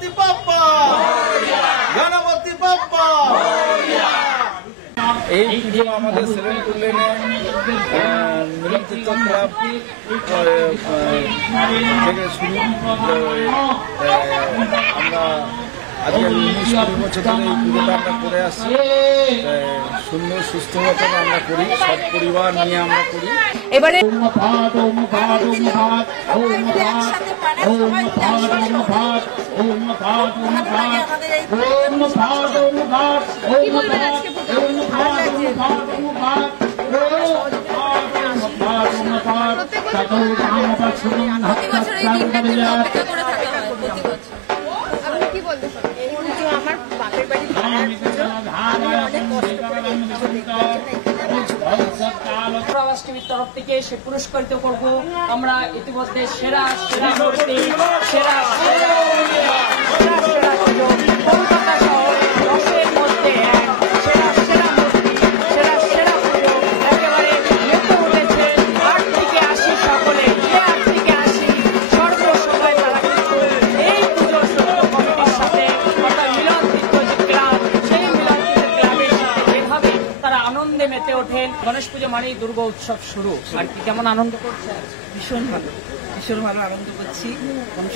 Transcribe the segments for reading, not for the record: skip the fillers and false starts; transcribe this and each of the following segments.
গণপতি বাপ্পা গণপতি বাপ্পা। এই পুজো আমাদের সেভেনপুর লেনে মিলন তীর্থ ক্লাব থেকে শুরু। আমরা আজকে 19-20 বছর ধরে এই পুজোটা আমরা করে আসছি। সুন্দর সুস্থ মতন আমরা করি, সব পরিবার নিয়ে আমরা করি। এবারে রাষ্ট্রের তরফ থেকে সে পুরস্কৃত করব আমরা ইতিমধ্যে সেরা সেরা মূর্তি সেরা সেরা কলকাতা শহরে 10-এর মধ্যে সেরা সেরা মূর্তি সেরা সেরা পুজো একেবারে মেতে উঠেছে। 8 থেকে 80 সকলে 8 থেকে 80 সর্বসভায় তারা কিন্তু এই পুজোর কমিটির সাথে অর্থাৎ মিলন তীর্থ যে ক্লাব সেই মিলন তীর্থ ক্লাবের সাথে যেভাবে তারা আনন্দে মেতে ওঠেন। গণেশ পুজো মানেই দুর্গা উৎসব শুরু। আর কি কেমন আনন্দ করছে? ভীষণ ভালো আনন্দ করছি।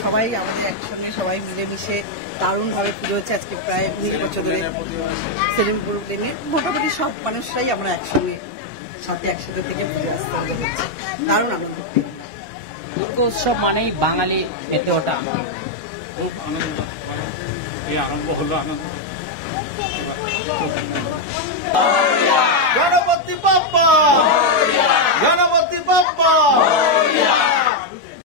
সবাই আমাদের একসঙ্গে সবাই মিলেমিশে দারুণভাবে পুজো হচ্ছে। আজকে প্রায় 20 বছর ধরে সেলিমপুর লেনে মোটামুটি সব মানুষরাই আমরা একসঙ্গে একসাথে থেকে পুজো আসতে হচ্ছে। দারুণ আনন্দ। দুর্গা উৎসব মানেই বাঙালি মেতে ওঠা আনন্দ। খুব আনন্দ, এই আরম্ভ হলো আনন্দ। গণপতি বাপ্পা গণপতি বাপ্পা।